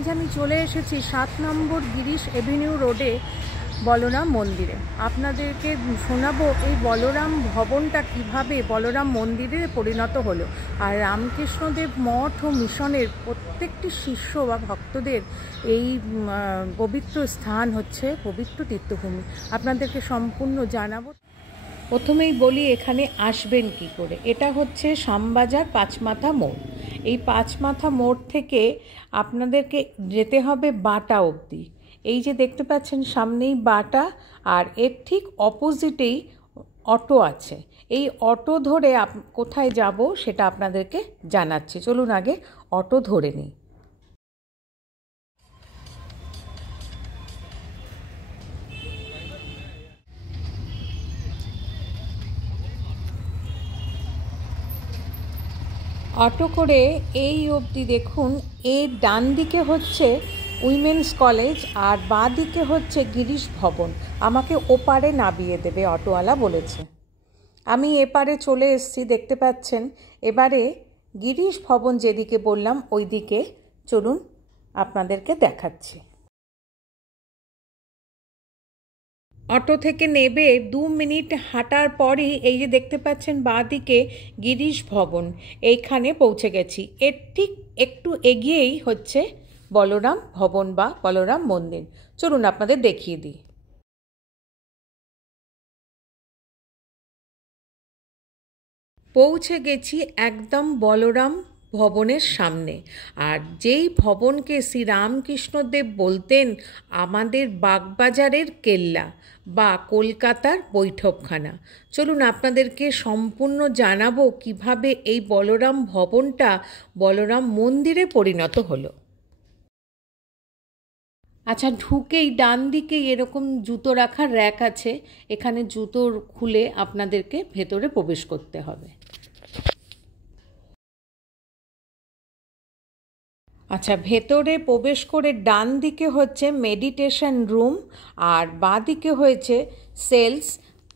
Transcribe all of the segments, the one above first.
আজ আমি চলে এসেছি 7 নম্বর গিরিশ এভিনিউ রোডে বলরাম মন্দিরে। আপনাদেরকে শোনাবো এই বলরাম ভবনটা কিভাবে বলরাম মন্দিরে পরিণত হলো, আর রামকৃষ্ণদেব মঠ ও মিশনের প্রত্যেকটি শিষ্য বা ভক্তদের এই পবিত্র স্থান হচ্ছে পবিত্র তীর্থভূমি। আপনাদেরকে সম্পূর্ণ জানাবো। প্রথমেই বলি এখানে আসবেন কি করে। এটা হচ্ছে শ্যামবাজার পাঁচমাথা মোড়। এই পাঁচমাথা মোড় থেকে আপনাদেরকে যেতে হবে বাটা অবধি। এই যে দেখতে পাচ্ছেন সামনেই বাটা, আর এর ঠিক অপোজিটেই অটো আছে। এই অটো ধরে কোথায় যাব সেটা আপনাদেরকে জানাচ্ছি। চলুন আগে অটো ধরে নিই। অটো করে এই অবধি দেখুন, এর ডান দিকে হচ্ছে উইমেন্স কলেজ আর বাঁ দিকে হচ্ছে গিরিশ ভবন। আমাকে ওপারে নামিয়ে দেবে অটোওয়ালা বলেছে। আমি এপারে চলে এসেছি, দেখতে পাচ্ছেন। এবারে গিরিশ ভবন যেদিকে বললাম ওই দিকে চলুন আপনাদেরকে দেখাচ্ছি। অটো থেকে নেবে 2 মিনিট হাঁটার পরই এই যে দেখতে পাচ্ছেন বাঁ দিকে গিরিশ ভবন, এইখানে পৌঁছে গেছি। এর ঠিক একটু এগিয়েই হচ্ছে বলরাম ভবন বা বলরাম মন্দির। চলুন আপনাদের দেখিয়ে দিই। পৌঁছে গেছি একদম বলরাম ভবনের সামনে। আর যেই ভবনকে শ্রীরামকৃষ্ণদেব বলতেন আমাদের বাগবাজারের কেল্লা বা কলকাতার বৈঠকখানা। চলুন আপনাদেরকে সম্পূর্ণ জানাবো কিভাবে এই বলরাম ভবনটা বলরাম মন্দিরে পরিণত হলো। আচ্ছা, ঢুকেই ডান দিকে এরকম জুতো রাখার র্যাক আছে, এখানে জুতো খুলে আপনাদেরকে ভেতরে প্রবেশ করতে হবে। আচ্ছা, ভেতরে প্রবেশ করে ডান দিকে হচ্ছে মেডিটেশন রুম আর বাঁ দিকে হয়েছে সেলস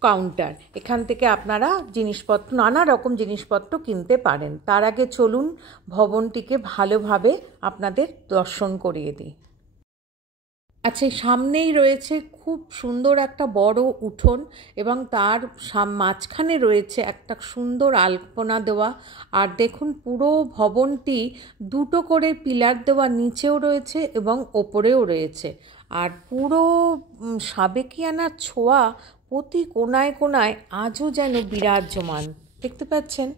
কাউন্টার। এখান থেকে আপনারা জিনিসপত্র, নানা রকম জিনিসপত্র কিনতে পারেন। তার আগে চলুন ভবনটিকে ভালোভাবে আপনাদের দর্শন করিয়ে দিই। আচ্ছা, সামনেই রয়েছে খুব সুন্দর একটা বড় উঠোন এবং তার মাঝখানে রয়েছে একটা সুন্দর আলপনা দেওয়া। আর দেখুন পুরো ভবনটি দুটো করে পিলার দেওয়া, নিচেও রয়েছে এবং ওপরেও রয়েছে। আর পুরো সাবেকিয়ানার ছোঁয়া প্রতি কোনায় কোনায় আজও যেন বিরাজমান, দেখতে পাচ্ছেন।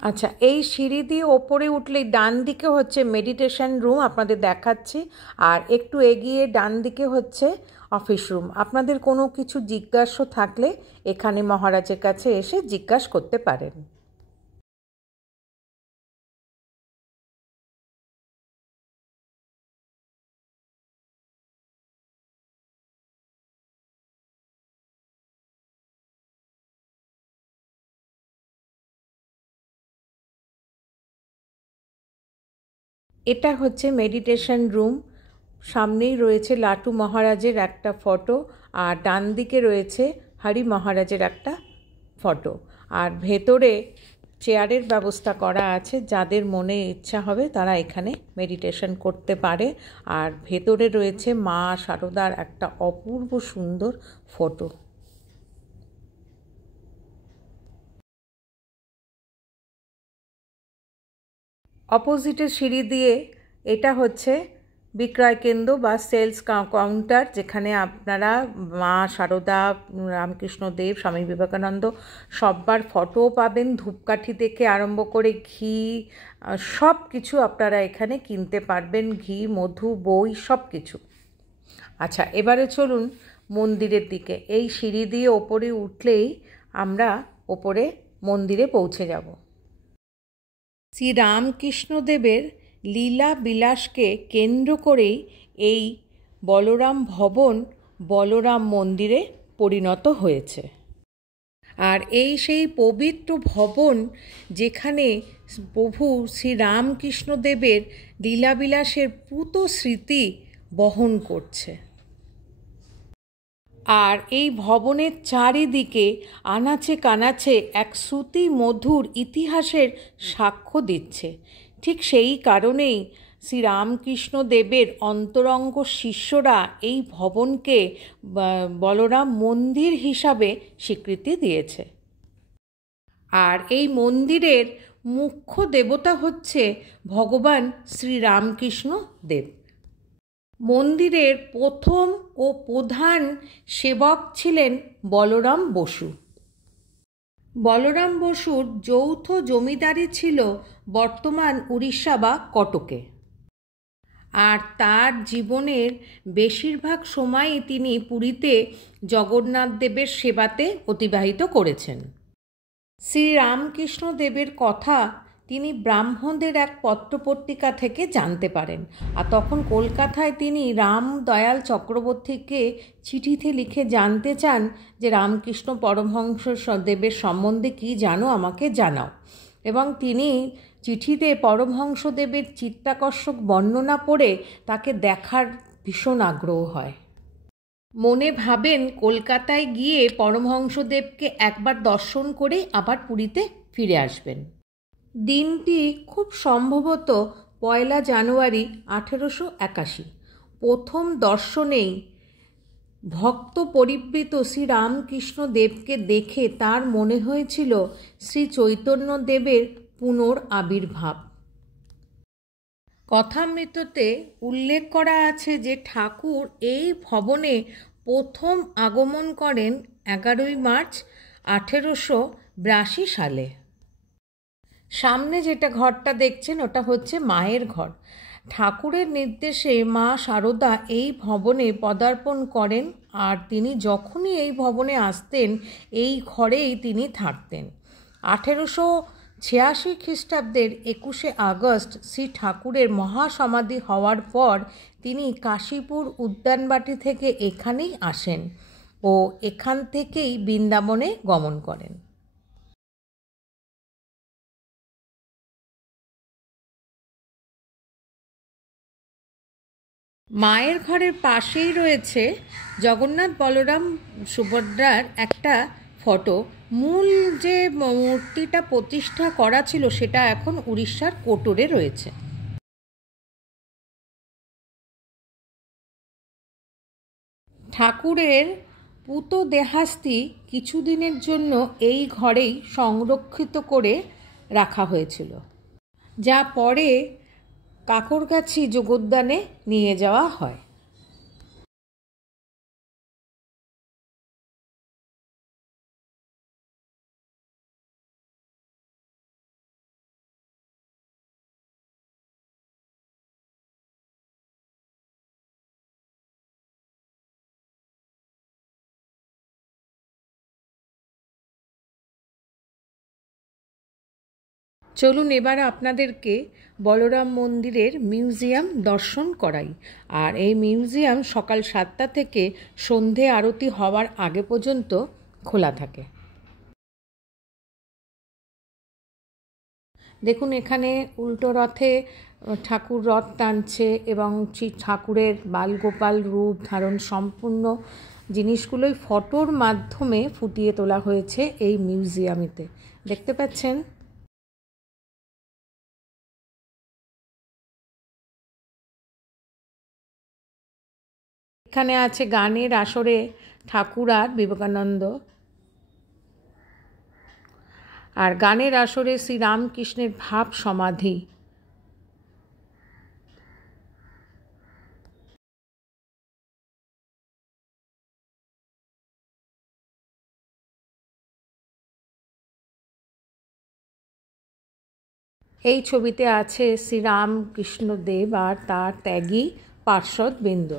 আচ্ছা, এই সিঁড়ি দিয়ে ওপরে উঠলেই ডান দিকে হচ্ছে মেডিটেশন রুম, আপনাদের দেখাচ্ছি। আর একটু এগিয়ে ডান দিকে হচ্ছে অফিস রুম। আপনাদের কোনো কিছু জিজ্ঞাসা থাকলে এখানে মহারাজের কাছে এসে জিজ্ঞাসা করতে পারেন। এটা হচ্ছে মেডিটেশন রুম। সামনেই রয়েছে লাটু মহারাজের একটা ফটো, আর ডান দিকে রয়েছে হরি মহারাজের একটা ফটো। আর ভেতরে চেয়ারের ব্যবস্থা করা আছে, যাদের মনে ইচ্ছা হবে তারা এখানে মেডিটেশন করতে পারে। আর ভেতরে রয়েছে মা শারদার একটা অপূর্ব সুন্দর ফটো। অপোজিটের সিঁড়ি দিয়ে এটা হচ্ছে বিক্রয় কেন্দ্র বা সেলস কাউন্টার, যেখানে আপনারা মা শারদা, রামকৃষ্ণদেব, স্বামী বিবেকানন্দ সব্বার ফটোও পাবেন। ধূপকাঠি থেকে আরম্ভ করে ঘি, সব কিছু আপনারা এখানে কিনতে পারবেন। ঘি, মধু, বই, সব কিছু। আচ্ছা, এবারে চলুন মন্দিরের দিকে। এই সিঁড়ি দিয়ে ওপরে উঠলেই আমরা ওপরে মন্দিরে পৌঁছে যাব। শ্রীরামকৃষ্ণদেবের লীলা বিলাসকে কেন্দ্র করেই এই বলরাম ভবন বলরাম মন্দিরে পরিণত হয়েছে। আর এই সেই পবিত্র ভবন যেখানে প্রভু শ্রীরামকৃষ্ণদেবের লীলাবিলাসের পূত স্মৃতি বহন করছে। আর এই ভবনের চারিদিকে আনাচে কানাচে এক শ্রুতি মধুর ইতিহাসের সাক্ষ্য দিচ্ছে। ঠিক সেই কারণেই শ্রীরামকৃষ্ণ দেবের অন্তরঙ্গ শিষ্যরা এই ভবনকে বলরাম মন্দির হিসাবে স্বীকৃতি দিয়েছে। আর এই মন্দিরের মুখ্য দেবতা হচ্ছে ভগবান শ্রীরামকৃষ্ণ দেব। মন্দিরের প্রথম ও প্রধান সেবক ছিলেন বলরাম বসু। বলরাম বসুর যৌথ জমিদারি ছিল বর্তমান উড়িষ্যা বা কটকে। আর তার জীবনের বেশিরভাগ সময়ই তিনি পুরীতে জগন্নাথ দেবের সেবাতে অতিবাহিত করেছেন। শ্রীরামকৃষ্ণ দেবের কথা তিনি ব্রাহ্মণদের এক পত্রপত্রিকা থেকে জানতে পারেন। আর তখন কলকাতায় তিনি রামদয়াল চক্রবর্তীকে চিঠিতে লিখে জানতে চান যে রামকৃষ্ণ পরমহংস দেবের সম্বন্ধে কী জানো, আমাকে জানাও। এবং তিনি চিঠিতে পরমহংসদেবের চিত্তাকর্ষক বর্ণনা পড়ে তাকে দেখার ভীষণ আগ্রহ হয়। মনে ভাবেন কলকাতায় গিয়ে পরমহংসদেবকে একবার দর্শন করে আবার পুরীতে ফিরে আসবেন। দিনটি খুব সম্ভবত 1 জানুয়ারি 1881। প্রথম দর্শনেই ভক্ত পরিবৃত শ্রীরামকৃষ্ণ দেবকে দেখে তার মনে হয়েছিল শ্রী চৈতন্য দেবের পুনরাবির্ভাব। কথামৃততে উল্লেখ করা আছে যে ঠাকুর এই ভবনে প্রথম আগমন করেন 11 মার্চ 1882 সালে। সামনে যেটা ঘরটা দেখছেন ওটা হচ্ছে মায়ের ঘর। ঠাকুরের নির্দেশে মা শারদা এই ভবনে পদার্পণ করেন, আর তিনি যখনই এই ভবনে আসতেন এই ঘরেই তিনি থাকতেন। 1886 খ্রিস্টাব্দের 21 আগস্ট শ্রী ঠাকুরের মহাসমাধি হওয়ার পর তিনি কাশীপুর উদ্যানবাটি থেকে এখানেই আসেন ও এখান থেকেই বৃন্দাবনে গমন করেন। মায়ের ঘরের পাশেই রয়েছে জগন্নাথ বলরাম সুভদ্রার একটা ফটো। মূল যে মূর্তিটা প্রতিষ্ঠা করা ছিল সেটা এখন উড়িষ্যার কোটরে রয়েছে। ঠাকুরের পূত দেহাস্থি কিছুদিনের জন্য এই ঘরেই সংরক্ষিত করে রাখা হয়েছিল, যা পরে কাকরগাছি যোগোদ্যানে নিয়ে যাওয়া হয়। চলুন এবার আপনাদেরকে বলরাম মন্দিরের মিউজিয়াম দর্শন করাই। আর এই মিউজিয়াম সকাল 7টা থেকে সন্ধে আরতি হওয়ার আগে পর্যন্ত খোলা থাকে। দেখুন এখানে উল্টো রথে ঠাকুর রথ টানছে এবং ঠাকুরের বালগোপাল রূপ ধারণ সম্পূর্ণ জিনিসগুলোই ফটোর মাধ্যমে ফুটিয়ে তোলা হয়েছে এই মিউজিয়ামেতে, দেখতে পাচ্ছেন। এখানে আছে গানের আসরে ঠাকুর আর বিবেকানন্দ, আর গানের আসরে শ্রীরামকৃষ্ণের ভাব সমাধি। এই ছবিতে আছে শ্রীরামকৃষ্ণ দেব আর তার ত্যাগী পার্ষদবৃন্দ।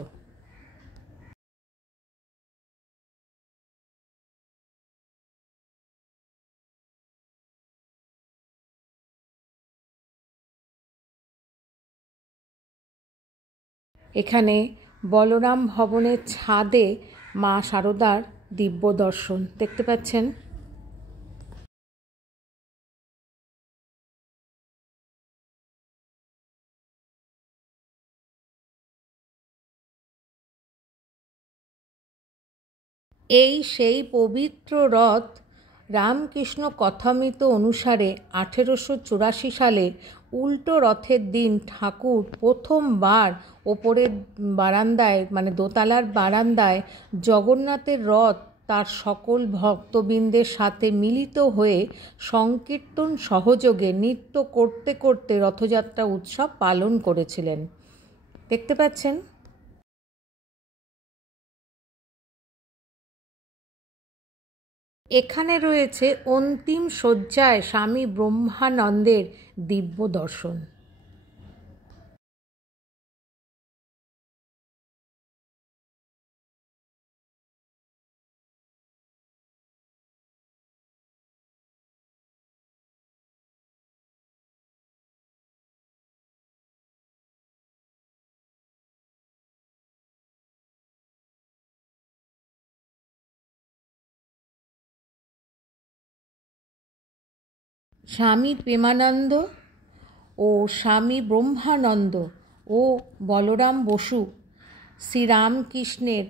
এখানে বলরাম ভবনের ছাদে মা শারদার দিব্য দর্শন দেখতে পাচ্ছেন। এই সেই পবিত্র রথ রামকৃষ্ণ কথামৃত অনুসারে 1884 সালে উল্টো রথের দিন ঠাকুর প্রথমবার ওপরের বারান্দায় মানে দোতলার বারান্দায় জগন্নাথের রথ তার সকল ভক্তবৃন্দের সাথে মিলিত হয়ে সংকীর্তন সহযোগে নৃত্য করতে করতে রথযাত্রা উৎসব পালন করেছিলেন। দেখতে পাচ্ছেন? এখানে রয়েছে অন্তিম শয্যায় স্বামী ব্রহ্মানন্দের দিব্য দর্শন। স্বামী প্রেমানন্দ ও স্বামী ব্রহ্মানন্দ ও বলরাম বসু শ্রীরামকৃষ্ণের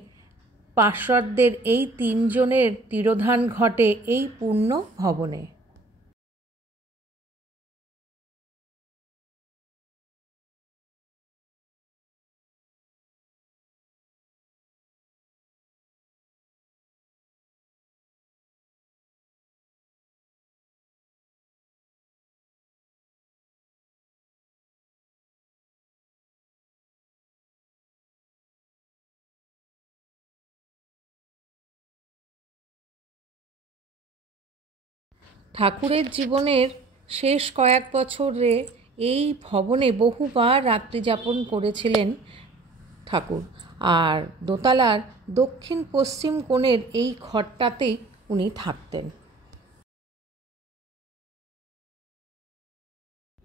পার্ষদদের এই তিনজনের তিরোধান ঘটে এই পূর্ণ ভবনে। ঠাকুরের জীবনের শেষ কয়েক বছরে এই ভবনে বহুবার রাত্রিযাপন করেছিলেন ঠাকুর, আর দোতলার দক্ষিণ পশ্চিম কোণের এই ঘরটাতেই উনি থাকতেন।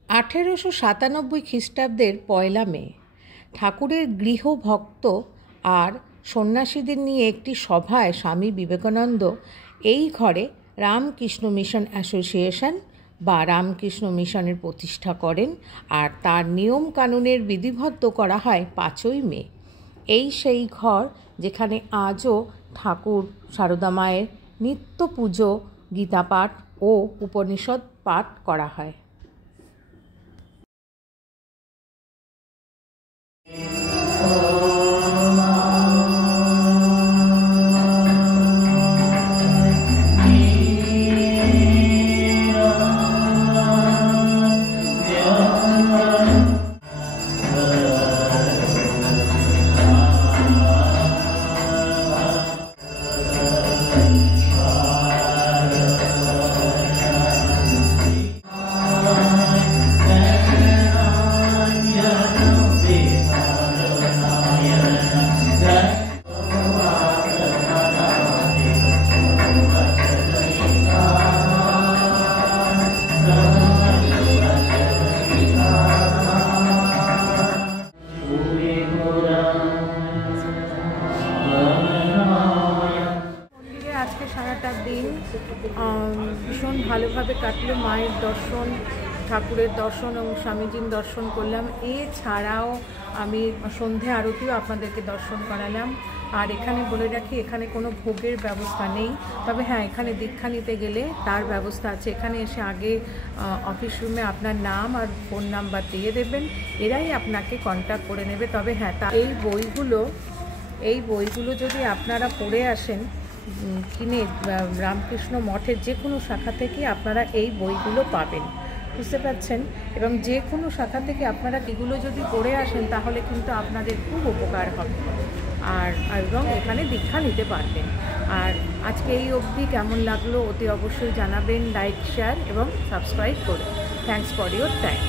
1897 খ্রিস্টাব্দের 1 মে ঠাকুরের গৃহভক্ত আর সন্ন্যাসীদের নিয়ে একটি সভায় স্বামী বিবেকানন্দ এই ঘরে রামকৃষ্ণ মিশন অ্যাসোসিয়েশন বা রামকৃষ্ণ মিশনের প্রতিষ্ঠা করেন, আর তার নিয়ম কানুনের বিধিবদ্ধ করা হয় 5 মে। এই সেই ঘর যেখানে আজও ঠাকুর সারদা মায়ের নিত্য পুজো, গীতা পাঠ ও উপনিষদ পাঠ করা হয়। ভীষণ ভালোভাবে কাটলো। মায়ের দর্শন, ঠাকুরের দর্শন এবং স্বামীজির দর্শন করলাম। এছাড়াও আমি সন্ধে আরতিও আপনাদেরকে দর্শন করালাম। আর এখানে বলে রাখি, এখানে কোনো ভোগের ব্যবস্থা নেই, তবে হ্যাঁ এখানে দীক্ষা নিতে গেলে তার ব্যবস্থা আছে। এখানে এসে আগে অফিস রুমে আপনার নাম আর ফোন নাম্বার দিয়ে দেবেন, এরাই আপনাকে কন্ট্যাক্ট করে নেবে। তবে হ্যাঁ এই বইগুলো যদি আপনারা পড়ে আসেন কিনে রামকৃষ্ণ মঠের যে কোনো শাখা থেকে আপনারা এই বইগুলো পাবেন, বুঝতে পারছেন? এবং যে কোনো শাখা থেকে আপনারা এগুলো যদি পড়ে আসেন তাহলে কিন্তু আপনাদের খুব উপকার হবে এবং এখানে দীক্ষা নিতে পারবেন। আর আজকে এই অবধি কেমন লাগলো অতি অবশ্যই জানাবেন, লাইক, শেয়ার এবং সাবস্ক্রাইব করুন। Thanks for your time.